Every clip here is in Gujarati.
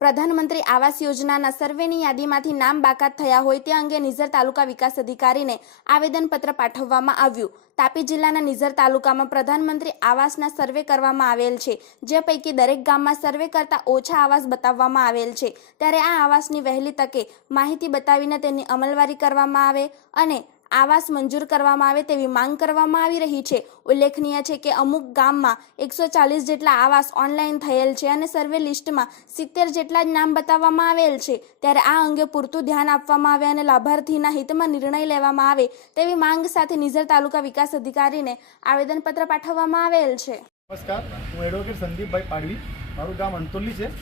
પ્રધાનમંત્રી આવાસ યોજનાના સર્વેની યાદીમાંથી નામ બાકાત થયા હોય તે અંગે નિઝર તાલુકા વિકાસ અધિકારીને આવેદનપત્ર પાઠવવામાં આવ્યું। તાપી જિલ્લાના નિઝર તાલુકામાં પ્રધાનમંત્રી આવાસના સર્વે કરવામાં આવેલ છે, જે પૈકી દરેક ગામમાં સર્વે કરતાં ઓછા આવાસ બતાવવામાં આવેલ છે। ત્યારે આ આવાસની વહેલી તકે માહિતી બતાવીને તેની અમલવારી કરવામાં આવે અને આવાસ મંજૂર કરવામાં આવે તેવી માંગ કરવામાં આવી રહી છે। ઉલ્લેખનીય છે કે અમુક ગામમાં 140 જેટલા આવાસ ઓનલાઈન થયેલ છે અને સર્વે લિસ્ટમાં 70 જેટલા જ નામ બતાવવામાં આવેલ છે। ત્યારે આ અંગે પૂરતું ધ્યાન આપવામાં આવે અને લાભાર્થીના હિતમાં નિર્ણય લેવામાં આવે તેવી માંગ સાથે નિઝર તાલુકા વિકાસ અધિકારીને આવેદનપત્ર પાઠવવામાં આવેલ છે। નમસ્કાર, હું એડવોકેટ સંદીપભાઈ પાડવી, મારું ગામ અંતોલી છે।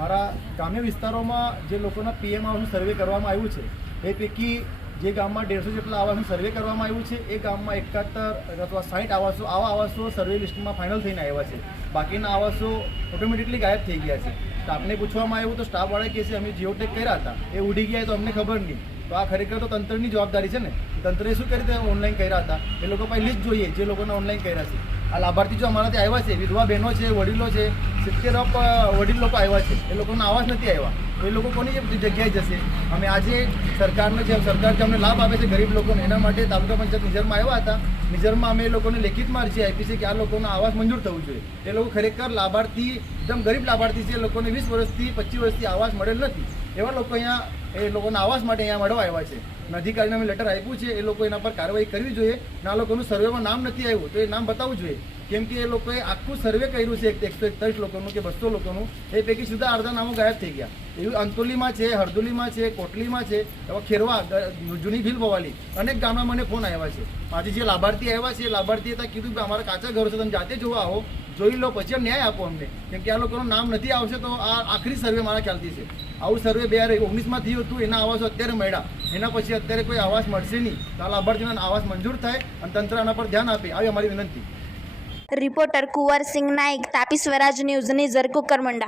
મારા ગ્રામ્ય વિસ્તારોમાં જે લોકોના પીએમ આવાસનું સર્વે કરવામાં આવ્યું છે એ પૈકી જે ગામમાં 150 જેટલા આવાસનું સર્વે કરવામાં આવ્યું છે એ ગામમાં 71 અથવા 60 આવાસો આવાસો સર્વે લિસ્ટમાં ફાઇનલ થઈને આવ્યા છે। બાકીના આવાસો ઓટોમેટિકલી ગાયબ થઈ ગયા છે। સ્ટાફને પૂછવામાં આવ્યું તો સ્ટાફવાળાએ કહે છે અમે જીઓટેક કર્યા હતા, એ ઉડી ગયા તો અમને ખબર નહીં। તો આ ખરેખર તો તંત્રની જવાબદારી છે ને। તંત્રએ શું કરી રીતે ઓનલાઈન કર્યા હતા એ લોકો પાસે લિસ્ટ જોઈએ જે લોકોને ઓનલાઈન કર્યા છે। આ લાભાર્થી જો અમારા ત્યાં આવ્યા છે, વિધવા બહેનો છે, વડીલો છે, 70 વડીલ લોકો આવ્યા છે, એ લોકોના આવાસ નથી આવ્યા, એ લોકો કોની જગ્યાએ જશે? અમે આજે સરકારને સરકાર જે અમને લાભ આપે છે ગરીબ લોકોને, એના માટે તાલુકા પંચાયત નિઝરમાં આવ્યા હતા। નિઝરમાં અમે એ લોકોને લેખિતમાં અરજી આપી છે કે આ લોકોના આવાસ મંજૂર થવું જોઈએ। એ લોકો ખરેખર લાભાર્થી એકદમ ગરીબ લાભાર્થી છે, એ લોકોને 20 વર્ષથી 25 વર્ષથી આવાસ મળેલ નથી, એવા લોકો અહીંયા એ લોકોના આવાસ માટે અહીંયા મળવા આવ્યા છે। અધિકારીને અમે લેટર આપ્યું છે, એ લોકો એના પર કાર્યવાહી કરવી જોઈએ। આ લોકોનું સર્વેમાં નામ નથી આવ્યું તો એ નામ બતાવવું જોઈએ, કેમ કે એ લોકોએ આખું સર્વે કર્યું છે 141 લોકોનું કે 200 લોકોનું, એ પૈકી સીધા અડધા નામો ગાયબ થઈ ગયા। એવું અંતોલીમાં છે, હરદોલીમાં છે, કોટલીમાં છે, એવા ખેરવા, જૂની ભીલ ભવાલી અનેક ગામમાં મને ફોન આવ્યા છે। આજે જે લાભાર્થી આવ્યા છે એ લાભાર્થીએ ત્યાં કીધું કે અમારા કાચા ઘરો છે, તમે જાતે જોવા આવો, જોઈ લો, પછી ન્યાય આપો અમને, કેમ કે આ લોકોનું નામ નથી આવશે તો આ આખરી સર્વે મારા ખ્યાલથી છે। આવું સર્વે 2019માં થયું હતું, એના આવાસો અત્યારે મળ્યા, એના પછી અત્યારે કોઈ આવાસ મળશે નહીં। તો આ લાભાર્થીઓના આવાસ મંજૂર થાય અને તંત્ર આના પર ધ્યાન આપે, આવી અમારી વિનંતી। રિપોર્ટર કુંવરસિંહ નાઈક, તાપી સ્વરાજ ન્યૂઝ, નિઝર કુકરમંડા।